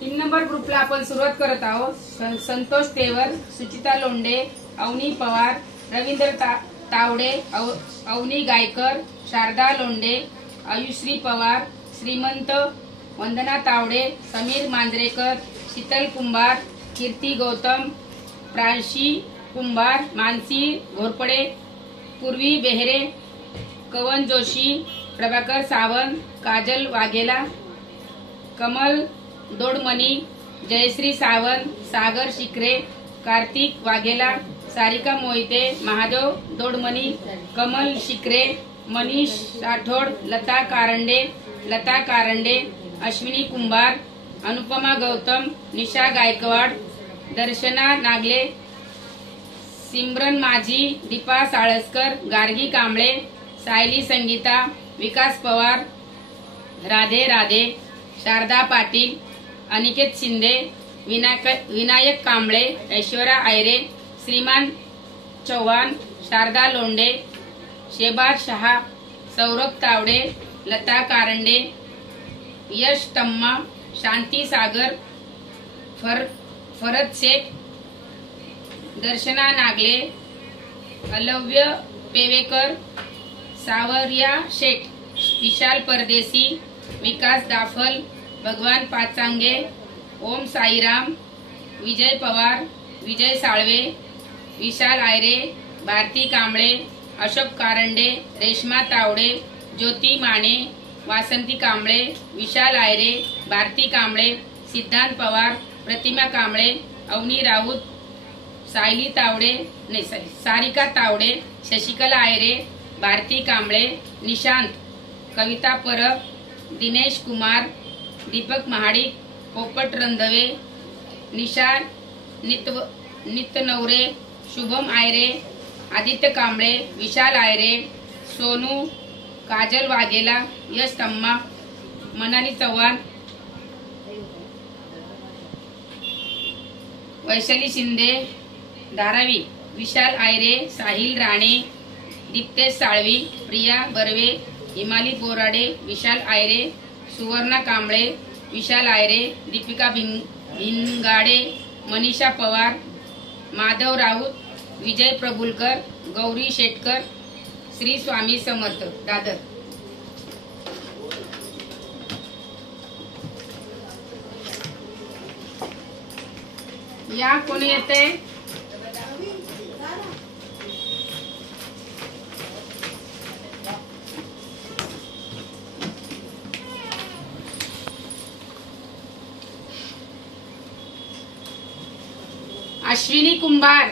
3 number ग्रुपला आपण सुरुवात करत आहोत। संतोष तेवर, सुचिता लोंढे, अवनी पवार, रवींद्र तावडे, अवनी गायकर, शारदा लोंढे, आयुश्री पवार, श्रीमंत, वंदना तावडे, समीर मांजरेकर, शीतल कुंभार, कीर्ती गौतम, प्रांशी कुंभार, मानसी घोरपडे, पूर्वी बेहरे, कवन जोशी, प्रभाकर सावंत, काजल वाघेला, कमल दोडमणी, जयश्री सावंत, सागर शिकरे, कार्तिक वाघेला, सारिका मोहिते, महादेव दोडमणी, कमल शिकरे, मनीष राठोड, लता कारंडे, अश्विनी कुंभार, अनुपमा गौतम, निशा गायकवाड, दर्शना नागले, सिमरन माझी, दीपा साळसकर, गार्गी कांबळे, सायली संगीता, विकास पवार, राधे, शारदा पाटील, अनिकेत शिंदे, विनायक कांबळे, ऐश्वर्या आयरे, श्रीमान चव्हाण, शारदा लोंढे, शेबाज शहा, सौरभ तावडे, लता कारंडे, यश टम्मा, शांती सागर, फरद शेख, दर्शना नागले, अलव्य पेवेकर, सावरिया शेठ, विशाल परदेसी, विकास दाफल, भगवान पाचांगे, ओम साईराम, विजय पवार, विजय साळवे, विशाल आयरे, भारती कांबळे, अशोक कारंडे, रेश्मा तावडे, ज्योती माने, वासंती कांबळे, विशाल आयरे, भारती कांबळे, सिद्धांत पवार, प्रतिमा कांबळे, अवनी राऊत, सारिका तावडे, शशिकला आयरे, भारती कांबळे, निशांत, कविता परब, दिनेश कुमार, दीपक महाडिक, पोपट रंधवे, निशा नितनवरे, शुभम आयरे, आदित्य कांबळे, विशाल आयरे, सोनू, काजल वाघेला, यश तम्मा, मनाली चव्हाण, वैशाली शिंदे, धारावी, विशाल आयरे, साहिल राणे, दीप्तेश साळवी, प्रिया बर्वे, हिमाली बोराडे, विशाल आयरे, सुवर्णा कांबळे, विशाल आयरे, दीपिका भिंगाडे, मनीषा पवार, माधव राऊत, विजय प्रभुलकर, गौरी शेटकर, श्री स्वामी समर्थ, दादर। या कोणी येते? अश्विनी कुंभार,